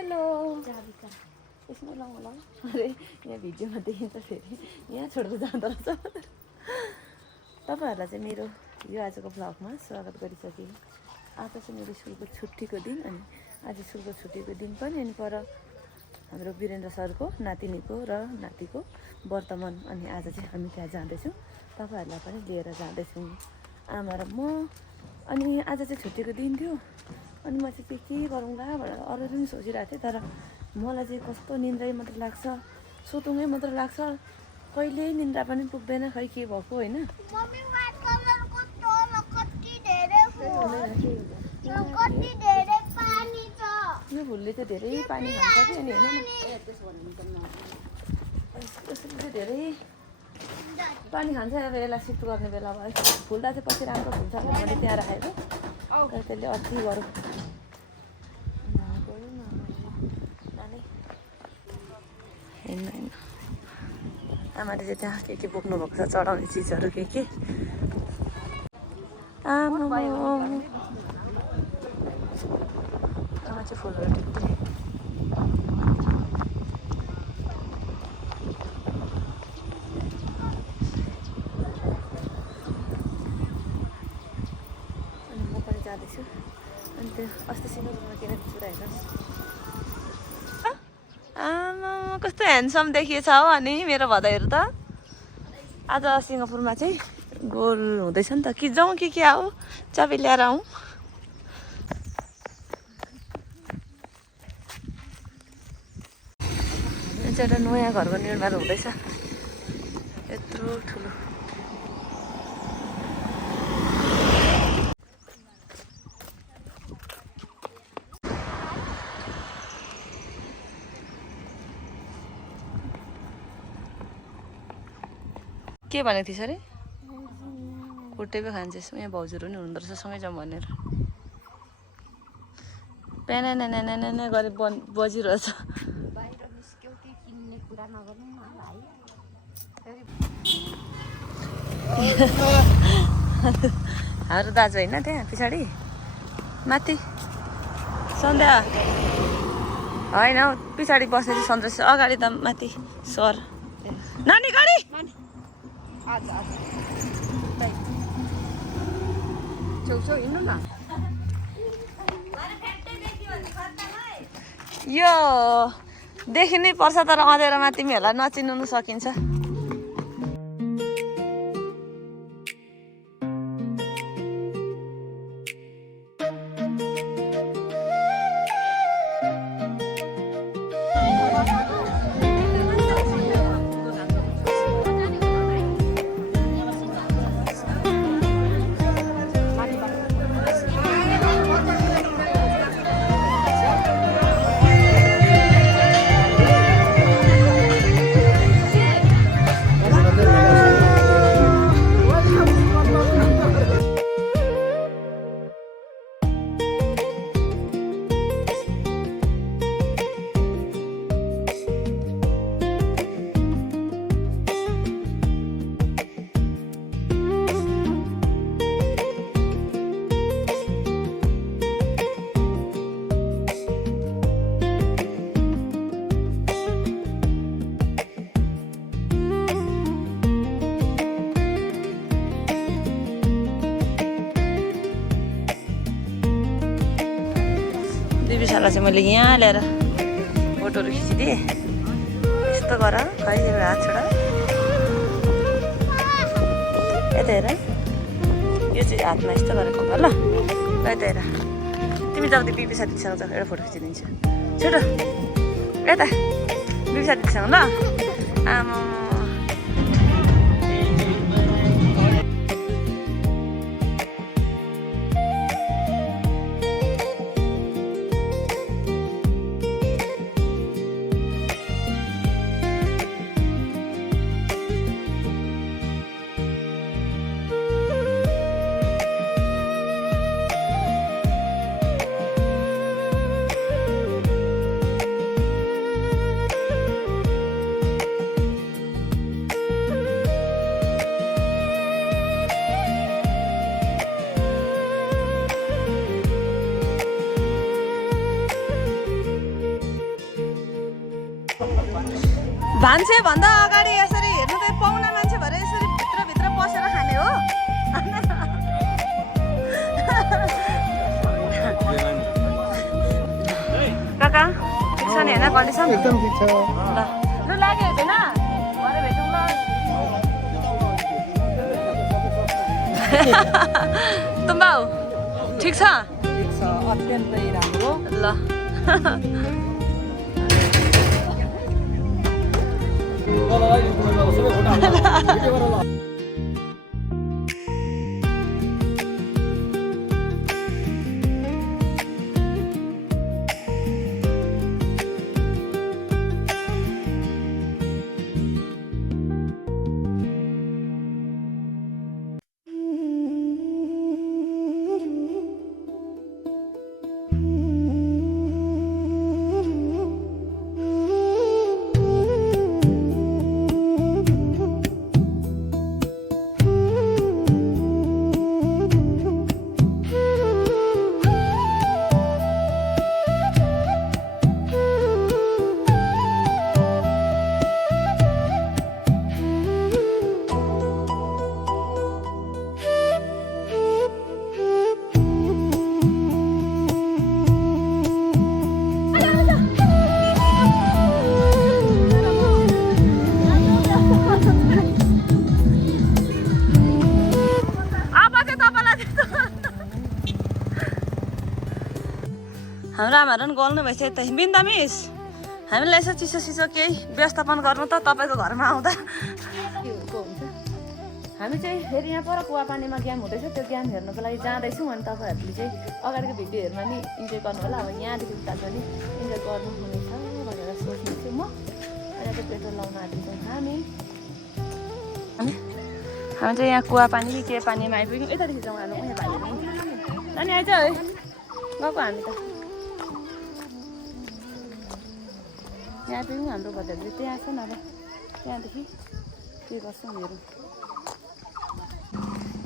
Hello यसमा लाउँ अरे यहाँ भिडियोमा देखिन्छ फेरि यहाँ छोडेर जाँदो रहेछ तपाईँहरूलाई चाहिँ मेरो यो आजको भ्लगमा स्वागत गरिसकेँ। आज चाहिँ मेरो स्कुलको छुट्टीको दिन अनि आज स्कुलको छुट्टीको दिन पनि अनि पर हाम्रो वीरेन्द्र सरको नातिनीको र नातिको वर्तमान अनि आज चाहिँ हामी त्यहाँ जाँदैछौँ। तपाईँहरूलाई पनि लिएर जाँदैछौँ आमा र म। अनि आज चाहिँ छुट्टीको दिन थियो अनि म चाहिँ के गरौँला भनेर अरू पनि सोचिरहेको थिएँ। तर मलाई चाहिँ कस्तो निन्द्रै मात्र लाग्छ, सुतुङै मात्र लाग्छ, कहिल्यै निन्द्रा पनि पुग्दैन, खै के भएको होइन। यो फुलले चाहिँ धेरै पानी खान्छ कि अनि होइन त्यसले चाहिँ धेरै पानी खान्छ। अब यसलाई सिफ्ट गर्ने बेला भयो, फुल्दा चाहिँ पछि राम्रो फुल्छ होला मैले त्यहाँ राखेको, त्यसले अति गरौँ। आमाले चाहिँ त्यहाँ के बोक्नु भएको छ, चढाउने चिजहरू के आमा चाहिँ फुलहरू टिप्दै अनि म पनि जाँदैछु। अनि त्यो अस्ति सिङ्गलमा किन चुरा हेर्नुहोस्, आमा कस्तो ह्यान्डसम देखिएछ हो। अनि मेरो भदाइहरू त आज सिङ्गापुरमा चाहिँ गोल हुँदैछ नि त, कि जाउँ कि क्या हो, चाबी ल्याएर आउँ। एउटा नयाँ घरको निर्माण हुँदैछ, यत्रो ठुलो। के भनेको थिएछ अरे, खुट्टै खान्छस्, यहाँ भाउजूहरू नि हुँदो रहेछ सँगै जाउँ भनेर। प्याना नाना गरे बजिरहेछ। हाम्रो दाजु होइन त्यहाँ पछाडि माथि सन्ध्या होइन हौ, पछाडि बसेर सन्ध्या अगाडि त माथि सर नानी गाडी छेउछेउ हिँड्नु न। यो देखिनै पर्छ तर अँधेरोमा तिमीहरूलाई नचिन्नु सकिन्छ। विशाललाई चाहिँ मैले यहाँ ल्याएर फोटोहरू खिचिदिएँ। यस्तो गर खै तिम्रो हात छोड, यता हेर, यो चाहिँ हातमा यस्तो गरेको ल। यता हेर, तिमी जल्दी बिपी साथीसँग जाऊ, एउटा फोटो खिचिदिन्छु। छोटो यता बिपी साथीसँग ल। आमा भान्से भन्दा अगाडि यसरी हेर्नु त पाहुना मान्छे भएर यसरी भित्र पसेर खाने हो काका ठिक छ नि होइन कन्डिसन एकदम ठिक छ ल लु लाग्यो होइन भरे भेटौँ ल तुम्बा ठिक छ अत्यन्तै राम्रो ल हाम्रो आमाहरू पनि गल्नु भएछ यता बिन्दा मिस हामीलाई यसो चिसो केही व्यवस्थापन गर्नु त तपाईँको घरमा आउँदा हुन्छ हामी चाहिँ फेरि यहाँ पर कुवा पानीमा गेम हुँदैछ त्यो गेम हेर्नुको लागि जाँदैछौँ अनि तपाईँहरूले चाहिँ अगाडिको भिडियो हेर्न नि इन्जोय गर्नु होला अब यहाँदेखि उता पनि इन्जोय गर्नुहुनेछ भनेर सोच्दैछु म अनि त्यो पेट्रोल लाउन आँट्दैछौँ हामी चाहिँ यहाँ कुवा पानी कि के पानीमा आइपुग्यौँ यतादेखि जाउँ हामी उयो भाइ अनि आइज है गएको हामी त यहाँ पनि हाम्रो घरहरू त्यहाँ छ नि अब त्यहाँदेखि के गर्छौँ हेरौँ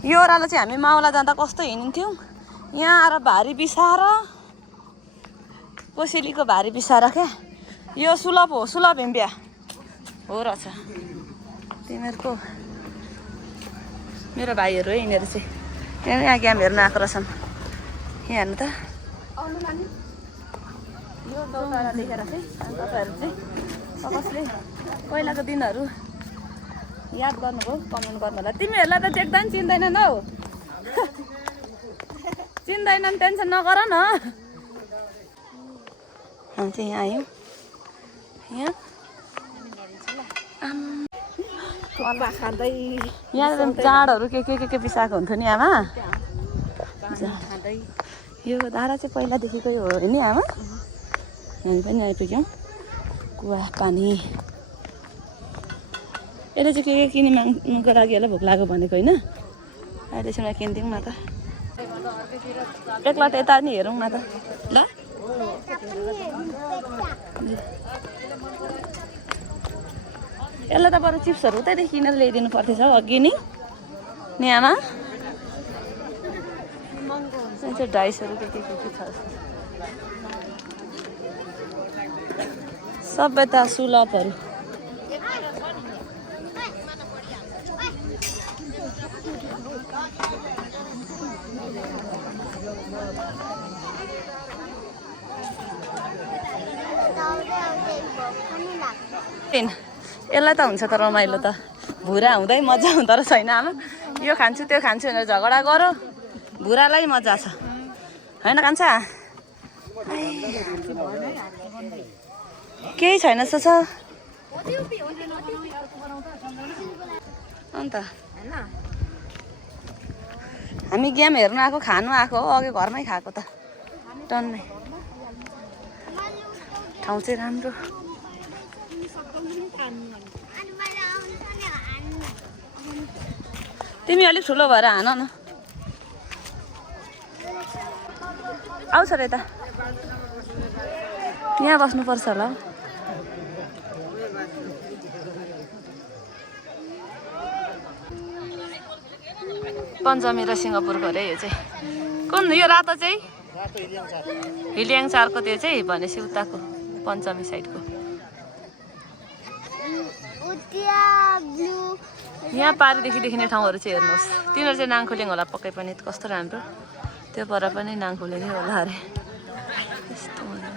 यो ओह्रालो चाहिँ हामी माउला जाँदा कस्तो हिँड्थ्यौँ यहाँ आएर भारी बिसाएर कोसेलीको भारी बिसाएर क्या यो सुलभ हो सुलभ हिम्बिया हो रहेछ तिमीहरूको मेरो भाइहरू है यिनीहरू चाहिँ यहाँ गेम हेर्न आएको रहेछन् यहाँ हेर्नु त यो चौतारा देखेर चाहिँ तपाईँहरू चाहिँ कसले पहिलाको दिनहरू याद गर्नुभयो कमेन्ट गर्नु होला तिमीहरूलाई त देख्दा पनि चिन्दैनन् हौ चिन्दैनन् टेन्सन नगर न हामी चाहिँ यहाँ आयौँ यहाँ जाँडहरू के पिसाएको हुन्थ्यो नि आमा यो धारा चाहिँ पहिलादेखिको हो नि आमा हामी पनि आइपुग्यौँ कुवा पानी यसले चाहिँ के किनी माग्नुको लागि होला भोक लाग्यो भनेको होइन अहिलेसम्म किनिदिउँ न त एकलट यता नि हेरौँ न त ल यसलाई त बरु चिप्सहरू उतैदेखि किनेर ल्याइदिनु पर्थेछ हौ अघि नि आमा चाहिँ डाइसहरू के छ सबै त सुलभहरू यसलाई त हुन्छ त रमाइलो त भुरा हुँदै मजा हुँदो रहेछ होइन आमा यो खान्छु त्यो खान्छु भनेर झगडा गरो भुरालाई मजा छ होइन कान्छा केही छैन जस्तो छ अन्त हामी गेम हेर्नु आएको खानु आएको हो अघि घरमै खाएको त टन्नै ठाउँ चाहिँ राम्रो तिमी अलिक ठुलो भएर हान न आउँछ र यता यहाँ बस्नुपर्छ होला पञ्चमी र सिङ्गापुरको अरे यो चाहिँ कुन यो रातो चाहिँ हिलियाङ चारको त्यो चाहिँ भनेपछि उताको पञ्चमी साइडको यहाँ पारिदेखि देखिने ठाउँहरू चाहिँ हेर्नुहोस्। तिनीहरू चाहिँ नाङखोलिङ होला पक्कै पनि, कस्तो राम्रो। त्यो पर पनि नाङखोलिङ होला अरे। यस्तो मजा।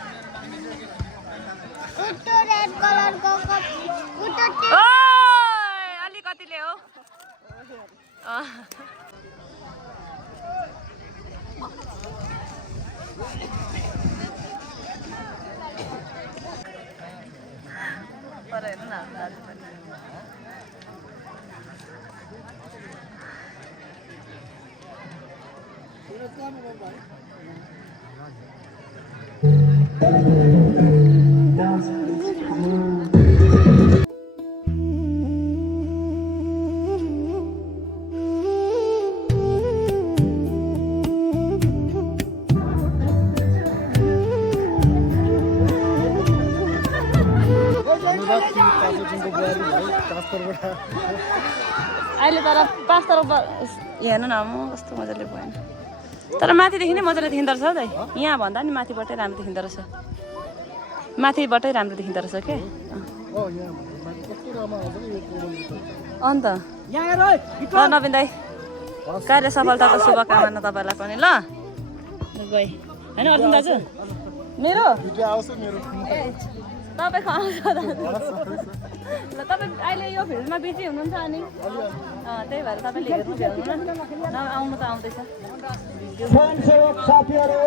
अलिकतिले हो। पर हेर्नु न दाजु पनि। अहिले तर पास्तर हेर्नु न म कस्तो मजाले भएन, तर माथिदेखि नै मजाले देखिँदो रहेछ दाइ। यहाँ भन्दा नि माथिबाटै राम्रो देखिँदो रहेछ, माथिबाटै राम्रो देखिँदो रहेछ के। अन्त ल नवीन दाइ, कार्य सफलताको शुभकामना तपाईँलाई पनि। ल गए होइन अर्जुन दाजु, मेरो तपाईँको आउँछ दाजु। ल तपाईँ अहिले यो फिल्डमा बिजी हुनुहुन्छ अनि त्यही भएर तपाईँले हेर्नु भ्याउनु न, आउनु त आउँदैछ। स्वयंसेवक साथीहरू,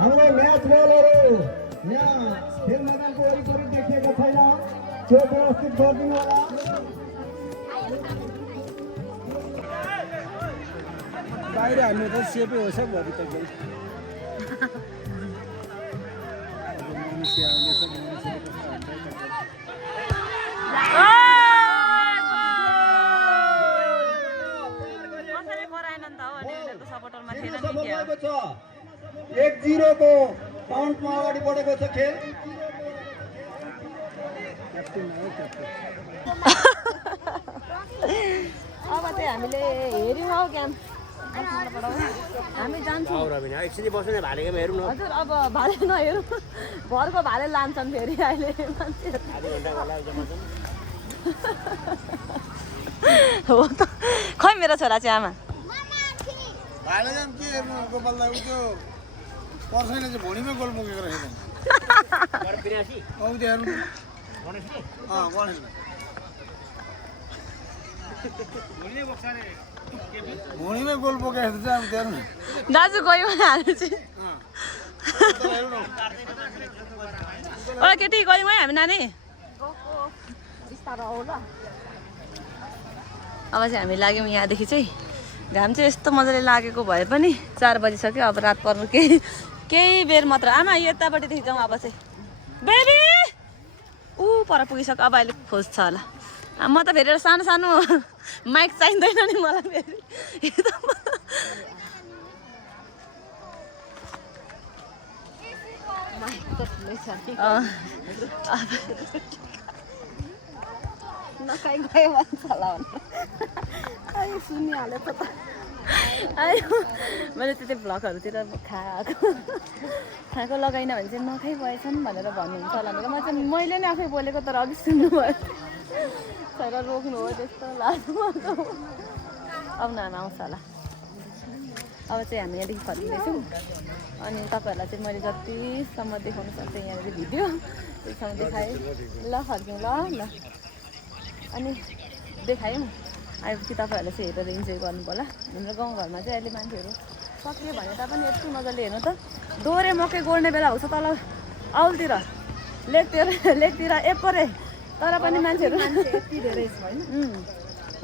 हाम्रो म्याच बलहरू यहाँ खेल मैदानको वरिपरि देखिएको छैन, त्यो व्यवस्थित गरिदिनु होला। बाहिर हाल्नु त सेपै हो सब भरि त गई। छ 1-0 को काउन्टमा अगाडि बढेको छ खेल। अब चाहिँ हामीले हेऱ्यौँ हौ गेम, हामी जान्छौँ। हजुर अब भाले नहेरौँ, घरको भाले लान्छन् फेरि अहिले मान्छेहरू। हो त, खै मेरो छोरा चाहिँ आमा भाले जाम के हेर्नु गोपाललाई, त्यो पर्सैले चाहिँ भुँडीमै गोल मुकेको रहेछ। औ त्यो हेर्नु भुँडीमै गोल बोकेको चाहिँ अब हेर्नु दाजु गयो भने हामी चाहिँ ओ केटी गयौँ है हामी नानी। अब चाहिँ हामी लाग्यौँ यहाँदेखि चाहिँ। घाम चाहिँ यस्तो मजाले लागेको भए पनि 4 बजिसक्यो, अब रात पर्नु केही बेर मात्र। आमा यतापट्टिदेखि जाउँ अब चाहिँ। बेबी ऊ पर पुगिसक्यो, अब अहिले खोज्छ होला। म त फेरि सानो सानो माइक चाहिँदैन नि मलाई फेरि। सुनिहाल्यो त आयो। मैले त्यति भ्लगहरूतिर खाएको लगाइन भने चाहिँ नखाइ भएछन् भनेर भन्नुहुन्छ होला भनेर म चाहिँ मैले नै आफै बोलेको, तर अघि सुन्नुभयो तर रोक्नु हो त्यस्तो लाग्नु। अब नाम आउँछ होला। अब चाहिँ हामी यहाँदेखि फर्किँदैछौँ अनि तपाईँहरूलाई चाहिँ मैले जतिसम्म देखाउनु सक्छ यहाँनिर भिडियो त्यतिसम्म देखाएँ। ल फर्क्यौँ ल अनि देखायौँ। आएपछि तपाईँहरूले चाहिँ हेरेर इन्जोय गर्नु पर्ला। हाम्रो गाउँघरमा चाहिँ अहिले मान्छेहरू सक्यो भने तापनि यति मजाले हेर्नु त, दोहोरे मकै गोड्ने बेला हुन्छ तल औलतिर लेकतिर एपरे, तर पनि मान्छेहरू यति धेरै होइन।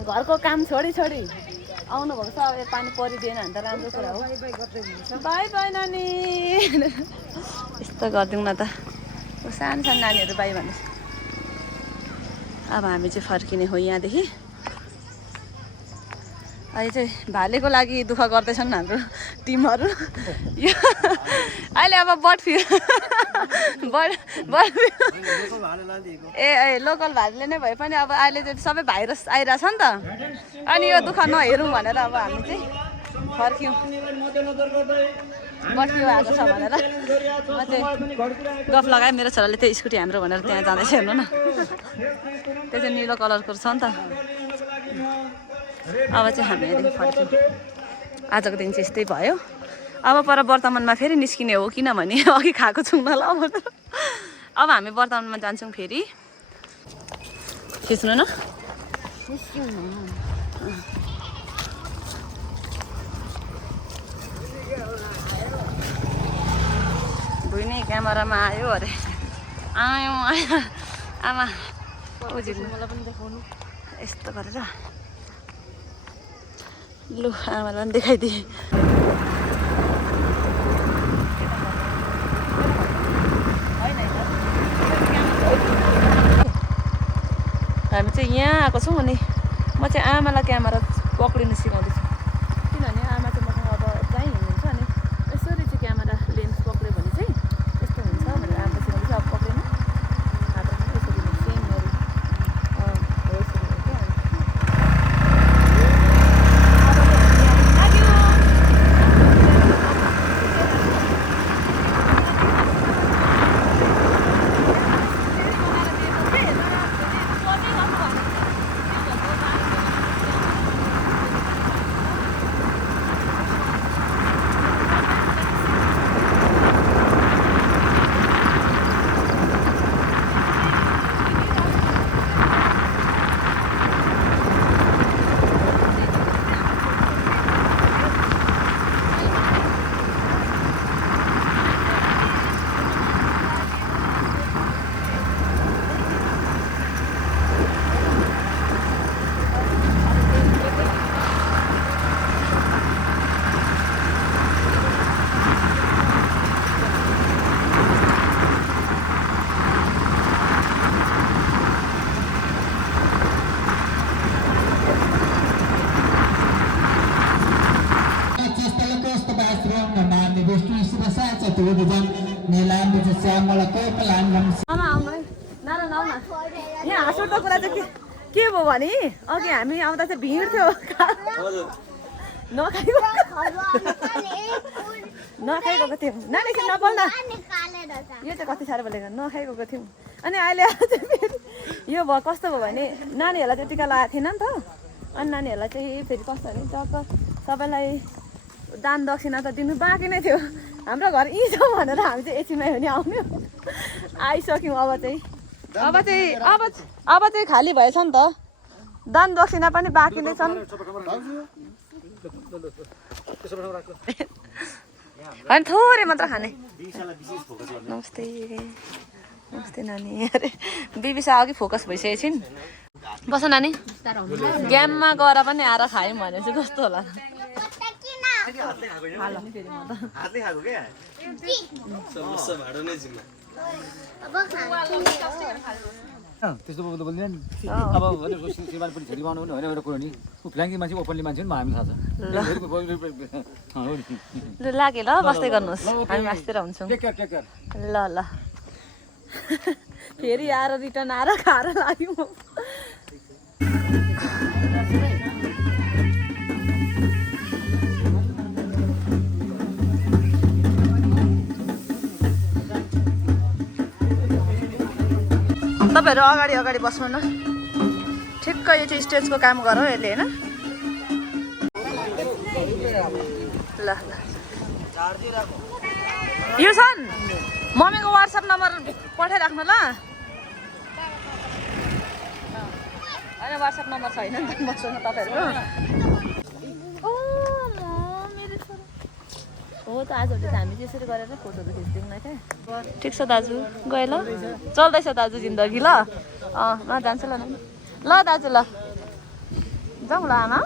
घरको काम छोडी आउनुभएको छ। अब पानी परिदिएन भने त राम्रो कुरा हो। बाई बाई नानी यस्तो गरिदिउँ न त, सानो सानो नानीहरू बाई भन्नुहोस्। अब हामी चाहिँ फर्किने हो यहाँदेखि। अहिले चाहिँ भालेको लागि दुःख गर्दैछन् हाम्रो टिमहरू। अहिले अब ए लोकल भालेले नै भए पनि अब अहिले चाहिँ सबै भाइरस आइरहेछ नि त, अनि यो दुःख नहेरौँ भनेर अब हामी चाहिँ फर्क्यौँ बस्यो आएको छ भनेर म चाहिँ गफ लगाएँ मेरो छोराले त्यो स्कुटी हाम्रो भनेर त्यहाँ जाँदैछ हेर्नु न त्यो चाहिँ निलो कलरको छ नि त अब चाहिँ हामी यहाँदेखि फर्क्यौँ आजको दिन चाहिँ यस्तै भयो अब पर वर्तमानमा फेरि निस्किने हो किनभने अघि खाएको छौँ न ल भनेर अब हामी वर्तमानमा जान्छौँ फेरि खिच्नु न भुइने क्यामेरामा आयो अरे आयो आयो आमा उजिल्नु मलाई पनि देखाउनु यस्तो गरेर लु आमालाई पनि देखाइदिएँ हामी चाहिँ यहाँ आएको छौँ अनि म चाहिँ आमालाई क्यामेरा पक्रिनु सिकाउँदैछु किनभने आमा चाहिँ मसँग अब जहीँ हिँड्नुहुन्छ अनि यसरी चाहिँ क्यामेरा लेन्स पक्रियो भने चाहिँ यस्तो हुन्छ भनेर आमा सिकाउँदैछु अब पक्रिनु हातमा यसरी सेम गरी हो यसरी हो क्या आमा आउनु है नारा आउन यहाँ हाँसउठ्दो कुरा चाहिँ के भयो भने अघि हामी आउँदा चाहिँ भिड थियो नखाइगएको थियौँ नानी चाहिँ नबोल्न यो चाहिँ कति साह्रो बोलेको नखाइगएको थियौँ अनि अहिले चाहिँ फेरि यो भयो कस्तो भयो भने नानीहरूलाई चाहिँ टिका लगाएको थिएन नि त अनि नानीहरूलाई चाहिँ फेरि कस्तो भने टक्क सबैलाई दान दक्षिणा त दिनु बाँकी नै थियो हाम्रो घर यहीँ छ भनेर हामी चाहिँ एकछिनमै हो नि आउने आइसक्यौँ अब चाहिँ खाली भएछ नि त दान दक्षिणा पनि बाँकी नै छन् अनि थोरै मात्र खाने नमस्ते नमस्ते नानी अरे बिबिसा अघि फोकस भइसकेको छिन् बस नानी गेममा गएर पनि आएर खायौँ भने चाहिँ कस्तो होला त्यस्तो बोल्दैन नि अब श्रीमान पनि छोरी बनाउनु होइन एउटा कुरो नि ऊ फ्ल्याङ्की मान्छे ओपनली मान्छे पनि हामी थाहा छ ल लाग्यो ल बस्दै गर्नुहोस् हामी मास्तिर हुन्छौँ ल ल फेरि आएर रिटर्न आएर खाएर लाग्यौँ तपाईँहरू अगाडि अगाडि बस्नु न ठिक्क यो चाहिँ स्टेजको काम गर यसले होइन ल ल यो छन् मम्मीको वाट्सएप नम्बर पठाइराख्नु ल होइन वाट्सएप नम्बर छैन नि त मसँग तपाईँहरूको हो त आजभोलि त हामी त्यसरी गरेर फोटोहरू खिच्दैनौँ न क्या ठिक छ दाजु गएँ ल चल्दैछ दाजु जिन्दगी ल ल जान्छु ल दाजु ल जाउँ ल आमा